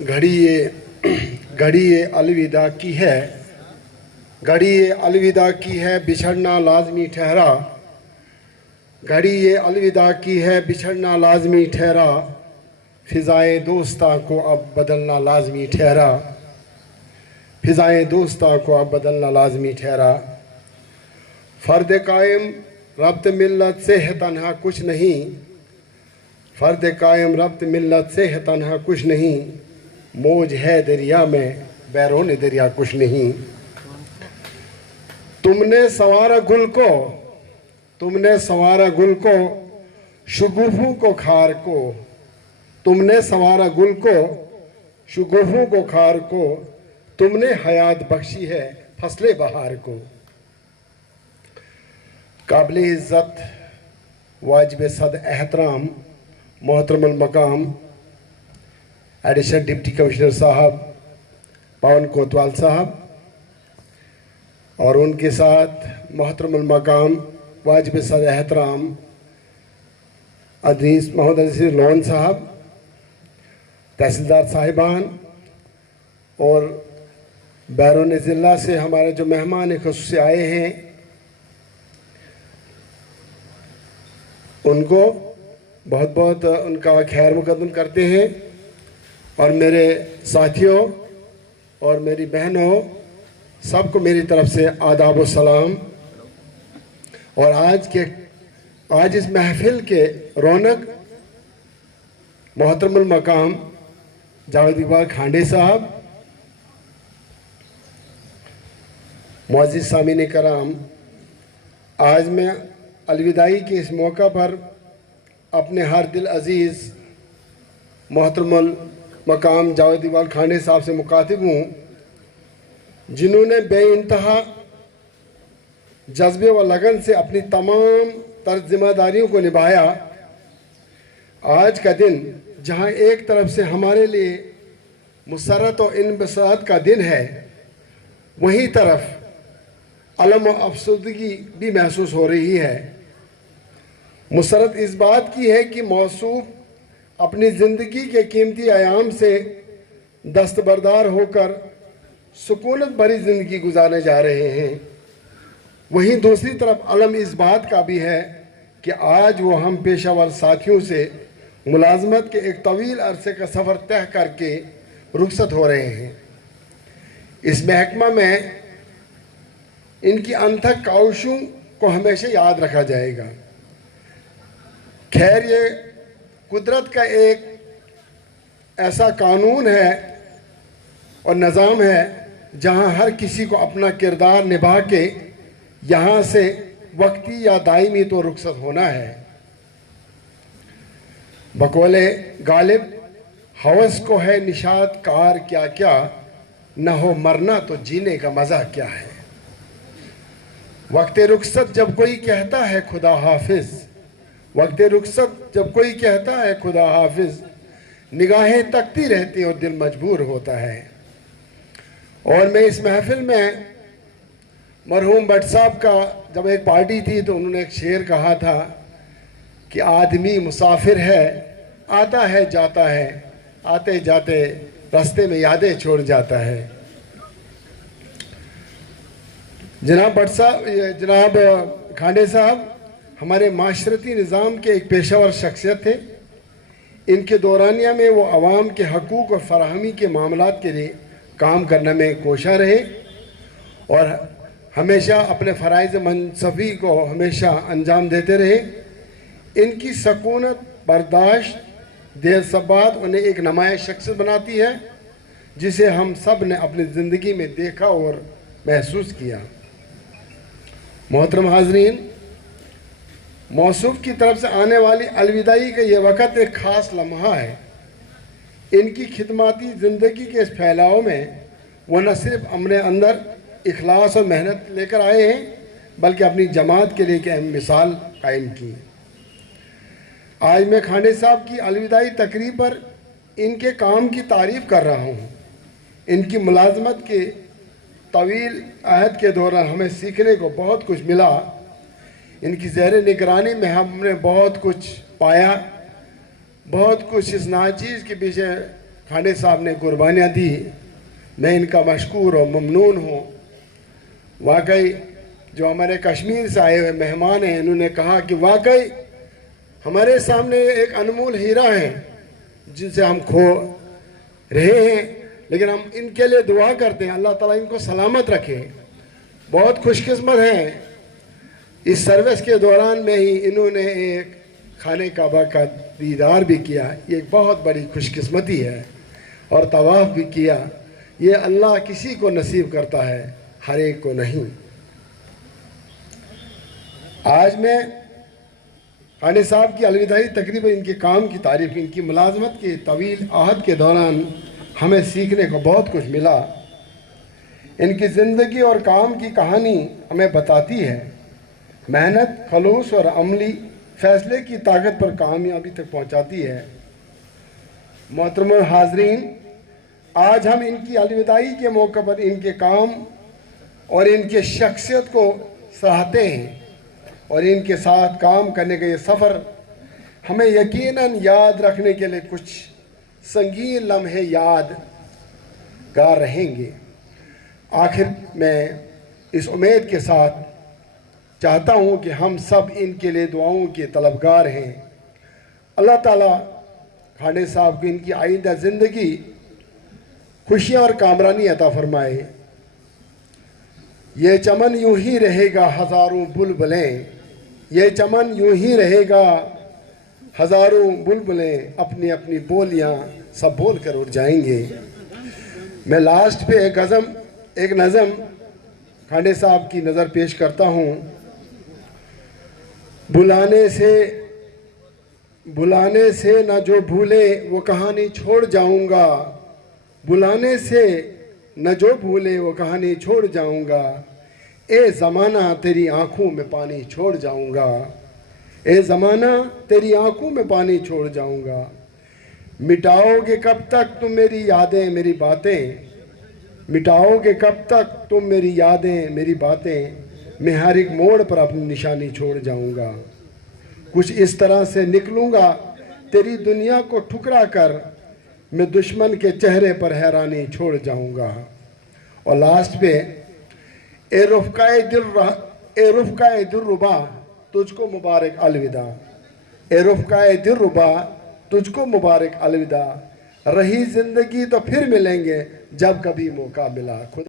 घड़ी ये अलविदा की है, घड़ी ये अलविदा की है, बिछड़ना लाजमी ठहरा। घड़ी ये अलविदा की है, बिछड़ना लाजमी ठहरा। फिज़ाए दोस्ता को अब बदलना लाजमी ठहरा। फिज़ाए दोस्ता को अब बदलना लाजमी ठहरा। फ़र्द कायम रब्त मिल्लत से है तन्हा कुछ नहीं। फ़र्द कायम रब्त मिल्लत से है तन्हा कुछ नहीं। मौज है दरिया में बैरोन दरिया कुछ नहीं। तुमने संवारा गुल को, तुमने संवारा गुल को, शुगुफों को खार को। तुमने संवारा गुल को, शुगुफों को खार को। तुमने हयात बख्शी है फसले बहार को। काबिल इज़्ज़त वाजिब सद एहतराम मोहतरमुल मकाम एडिशनल डिप्टी कमिश्नर साहब पवन कोतवाल साहब और उनके साथ मोहतरमुल मकाम वाजिब सद एहतराम अजीज मोहम्मद अजीज लोन साहब, तहसीलदार साहिबान और बैरून ज़िला से हमारे जो मेहमान ख़ुसूसी आए हैं उनको बहुत बहुत उनका खैर मुकद्दम करते हैं। और मेरे साथियों और मेरी बहनों सबको मेरी तरफ से आदाब व सलाम। और आज इस महफिल के रौनक मोहतरमुल मकाम जावेद इकबाल खांडे साहब, मुअज़्ज़िज़ सामीन कराम, आज मैं अलविदाई के इस मौका पर अपने हर दिल अजीज़ मोहतरमुल मकाम जावेद इकबाल खांडे साहब से मुखातिब हूँ, जिन्होंने बेइंतहा जज्बे व लगन से अपनी तमाम तरह जिम्मेदारियों को निभाया। आज का दिन जहाँ एक तरफ से हमारे लिए मुसर्रत और इंबसात का दिन है, वहीं तरफ अलम व अफसुदगी भी महसूस हो रही है। मुसर्रत इस बात की है कि मौसूफ अपनी ज़िंदगी के कीमती आयाम से दस्तबरदार होकर सुकूनत भरी ज़िंदगी गुजारने जा रहे हैं। वहीं दूसरी तरफ अलम इस बात का भी है कि आज वो हम पेशावर साथियों से मुलाजमत के एक तवील अरसे का सफ़र तय करके रुखसत हो रहे हैं। इस महकमा में इनकी अनथक काविशों को हमेशा याद रखा जाएगा। खैर, ये कुदरत का एक ऐसा कानून है और निज़ाम है जहाँ हर किसी को अपना किरदार निभा के यहाँ से वक्ती या दायमी तो रुखसत होना है। बकौले गालिब हवस को है निशात कार क्या क्या, न हो मरना तो जीने का मज़ा क्या है। वक्त रुखसत जब कोई कहता है खुदा हाफिज, वक्त रुखसत जब कोई कहता है खुदा हाफिज, निगाहें तकती रहती और दिल मजबूर होता है। और मैं इस महफिल में मरहूम भट्ट साहब का जब एक पार्टी थी तो उन्होंने एक शेर कहा था कि आदमी मुसाफिर है, आता है जाता है, आते जाते रास्ते में यादें छोड़ जाता है। जनाब भट्ट साहब, जनाब खांडे साहब हमारे माशरती निज़ाम के एक पेशावर शख्सियत थे। इनके दौरानिया में वो आवाम के हकूक़ और फराहमी के मामलात के लिए काम करने में कोशा रहे और हमेशा अपने फ़राइज़ मनसफ़ी को हमेशा अंजाम देते रहे। इनकी सकूनत बर्दाश्त देर सबात उन्हें एक नुमाया शख्सियत बनाती है जिसे हम सब ने अपनी ज़िंदगी में देखा और महसूस किया। मोहतरम हाज़रीन, मौसूफ की तरफ से आने वाली अलविदाई का ये वक़्त एक ख़ास लम्हा है। इनकी खिदमाती ज़िंदगी के इस फैलाव में वो न सिर्फ अपने अंदर इखलास और मेहनत लेकर आए हैं, बल्कि अपनी जमात के लिए एक अहम मिसाल कायम की। आज मैं खांडे साहब की अलविदाई तकरीब पर इनके काम की तारीफ़ कर रहा हूँ। इनकी मुलाजमत के तवील अहद के दौरान हमें सीखने को बहुत कुछ मिला। इनकी ज़ेर निगरानी में हमने बहुत कुछ पाया, बहुत कुछ इस नाचीज़ के पीछे खाने साहब ने कुर्बानियाँ दी, मैं इनका मशकूर और ममनून हूँ। वाकई जो हमारे कश्मीर से आए हुए मेहमान हैं, इन्होंने कहा कि वाकई हमारे सामने एक अनमोल हीरा है जिनसे हम खो रहे हैं, लेकिन हम इनके लिए दुआ करते हैं, अल्लाह ताला इनको सलामत रखे। बहुत खुशकिस्मत हैं, इस सर्विस के दौरान में ही इन्होंने एक खाने काबा का दीदार भी किया, ये एक बहुत बड़ी खुशकिस्मती है, और तवाफ़ भी किया। ये अल्लाह किसी को नसीब करता है, हर एक को नहीं। आज मैं खाने साहब की अलविदाई तकरीबन इनके काम की तारीफ, इनकी मुलाजमत के तवील आहद के दौरान हमें सीखने को बहुत कुछ मिला। इनकी ज़िंदगी और काम की कहानी हमें बताती है मेहनत, खलूस और अमली फ़ैसले की ताकत पर कामयाबी तक पहुंचाती है। मोहतरम हाज़रीन, आज हम इनकी अलविदाई के मौके पर इनके काम और इनके शख्सियत को सराहते हैं, और इनके साथ काम करने का ये सफ़र हमें यकीनन याद रखने के लिए कुछ संगीन लम्हे यादगार रहेंगे। आखिर मैं इस उम्मीद के साथ चाहता हूँ कि हम सब इनके लिए दुआओं के तलबगार हैं। अल्लाह ताला खाने साहब की इनकी आइंदा ज़िंदगी खुशियाँ और कामरानी अता फरमाए। ये चमन यूं ही रहेगा हज़ारों बुलबुलें, ये चमन यूं ही रहेगा हज़ारों बुलबुलें, अपनी अपनी बोलियाँ सब बोल कर उड़ जाएंगे। मैं लास्ट पे एक नज़म खाने साहब की नज़र पेश करता हूँ। बुलाने से न जो भूले वो कहानी छोड़ जाऊंगा, बुलाने से न जो भूले वो कहानी छोड़ जाऊंगा, ए ज़माना तेरी आंखों में पानी छोड़ जाऊंगा, ए ज़माना तेरी आंखों में पानी छोड़ जाऊंगा। मिटाओगे कब तक तुम मेरी यादें मेरी बातें, मिटाओगे कब तक तुम मेरी यादें मेरी बातें, मैं हर एक मोड़ पर अपनी निशानी छोड़ जाऊंगा। कुछ इस तरह से निकलूंगा तेरी दुनिया को ठुकरा कर, मैं दुश्मन के चेहरे पर हैरानी छोड़ जाऊंगा। और लास्ट पे ए रुफ़क़ाए दिलरुबा तुझको मुबारक अलविदा, ए रुफ़क़ाए दिलरुबा तुझको मुबारक अलविदा। रही ज़िंदगी तो फिर मिलेंगे जब कभी मौका मिला। खुद